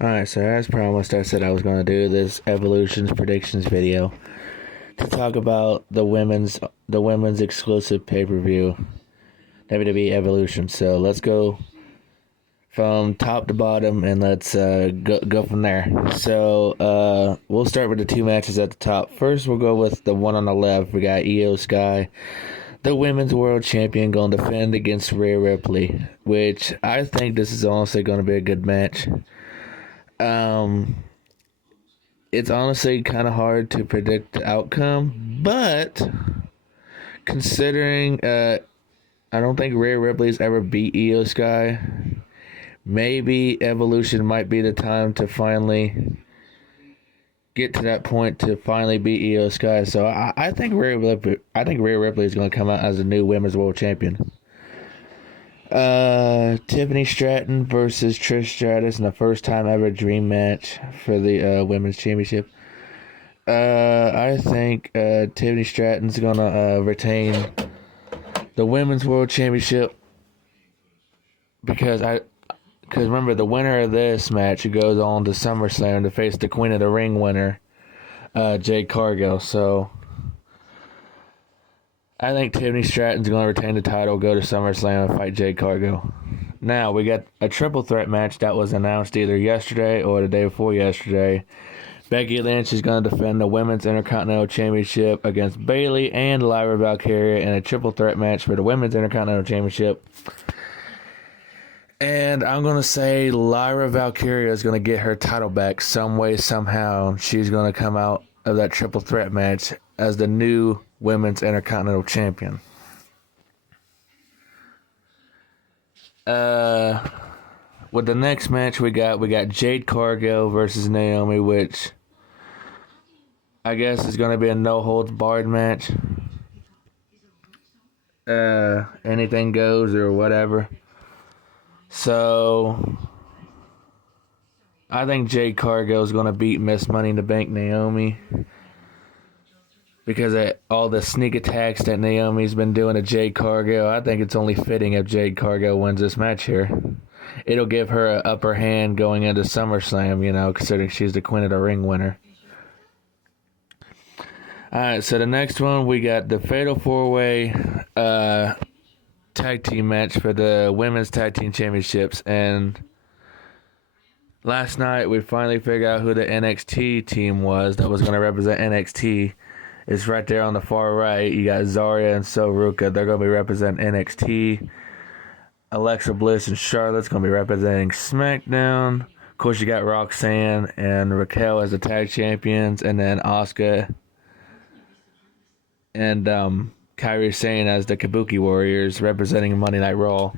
Alright, so as promised, I said I was going to do this Evolutions predictions video to talk about the women's exclusive pay-per-view, WWE Evolution. So let's go from top to bottom and let's go from there. So we'll start with the two matches at the top. First, we'll go with the one on the left. We got Io Sky, the women's world champion, going to defend against Rhea Ripley, which I think this is honestly going to be a good match. It's honestly kind of hard to predict the outcome, but considering I don't think Rhea Ripley's ever beat Io Sky, maybe Evolution might be the time to finally get to that point to finally beat Io Sky. So I think Rhea Ripley is going to come out as the new women's world champion. Tiffany Stratton versus Trish Stratus in the first time ever dream match for the women's championship. I think Tiffany Stratton's gonna retain the women's world championship because remember, the winner of this match goes on to SummerSlam to face the Queen of the Ring winner, Jade Cargill. So I think Tiffany Stratton's going to retain the title, go to SummerSlam, and fight Jade Cargill. Now, we got a triple threat match that was announced either yesterday or the day before yesterday. Becky Lynch is going to defend the Women's Intercontinental Championship against Bayley and Lyra Valkyria in a triple threat match for the Women's Intercontinental Championship. And I'm going to say Lyra Valkyria is going to get her title back some way, somehow. She's going to come out of that triple threat match as the new Women's Intercontinental Champion. With the next match we got Jade Cargill versus Naomi, which I guess is going to be a no-holds-barred match. Anything goes or whatever. So I think Jade Cargill is going to beat Miss Money in the Bank Naomi, because of all the sneak attacks that Naomi's been doing to Jade Cargill. I think it's only fitting if Jade Cargill wins this match here. It'll give her an upper hand going into SummerSlam, considering she's the Queen of the Ring winner. Alright, so the next one, we got the Fatal 4-Way tag team match for the Women's Tag Team Championships. And last night, we finally figured out who the NXT team was that was going to represent NXT. It's right there on the far right. You got Zarya and Soruka. They're going to be representing NXT. Alexa Bliss and Charlotte's going to be representing SmackDown. Of course, you got Roxanne and Raquel as the tag champions. And then Asuka and Kairi Sane as the Kabuki Warriors representing Monday Night Raw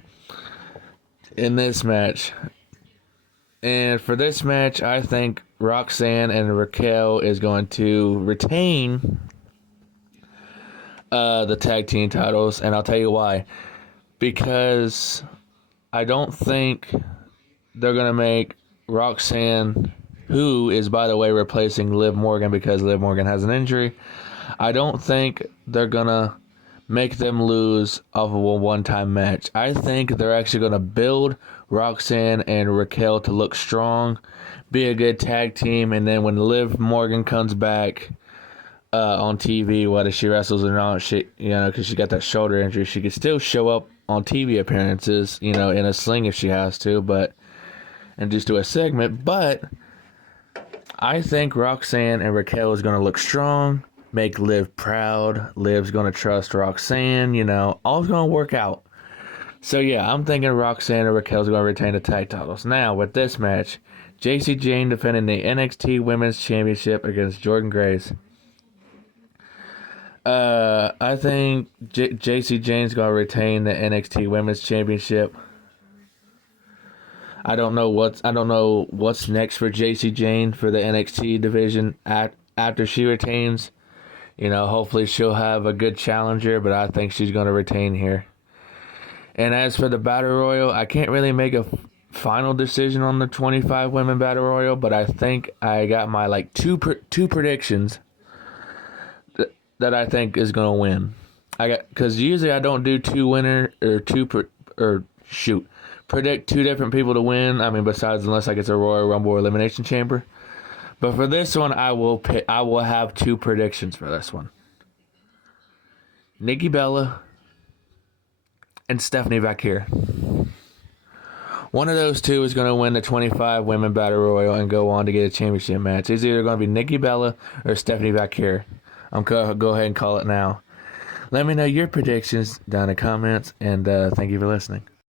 in this match. And for this match, I think Roxanne and Raquel is going to retain the tag team titles, and I'll tell you why. Because I don't think they're going to make Roxanne, who is, by the way, replacing Liv Morgan because Liv Morgan has an injury, I don't think they're going to make them lose off of a one-time match. I think they're actually going to build Roxanne and Raquel to look strong, be a good tag team, and then when Liv Morgan comes back on TV, whether she wrestles or not, because she got that shoulder injury, she could still show up on TV appearances, in a sling if she has to, and just do a segment. But I think Roxanne and Raquel is going to look strong, make Liv proud. Liv's going to trust Roxanne, all's going to work out. So yeah, I'm thinking Roxanne and Raquel's going to retain the tag titles. Now, with this match, Jacy Jayne defending the NXT Women's Championship against Jordynne Grace. I think Jacy Jayne's going to retain the NXT Women's Championship. I don't know what's next for Jacy Jayne for the NXT division after she retains. Hopefully she'll have a good challenger, but I think she's going to retain here. And as for the Battle Royal, I can't really make a final decision on the 25 women Battle Royal, but I think I got my two predictions that I think is going to win. Because usually I don't do two winner or predict two different people to win. I mean, besides unless like it's a Royal Rumble or Elimination Chamber. But for this one, I will have two predictions for this one. Nikki Bella and Stephanie Vaquer. One of those two is going to win the 25 Women Battle Royal and go on to get a championship match. It's either going to be Nikki Bella or Stephanie Vaquer. I'm going to go ahead and call it now. Let me know your predictions down in the comments, and thank you for listening.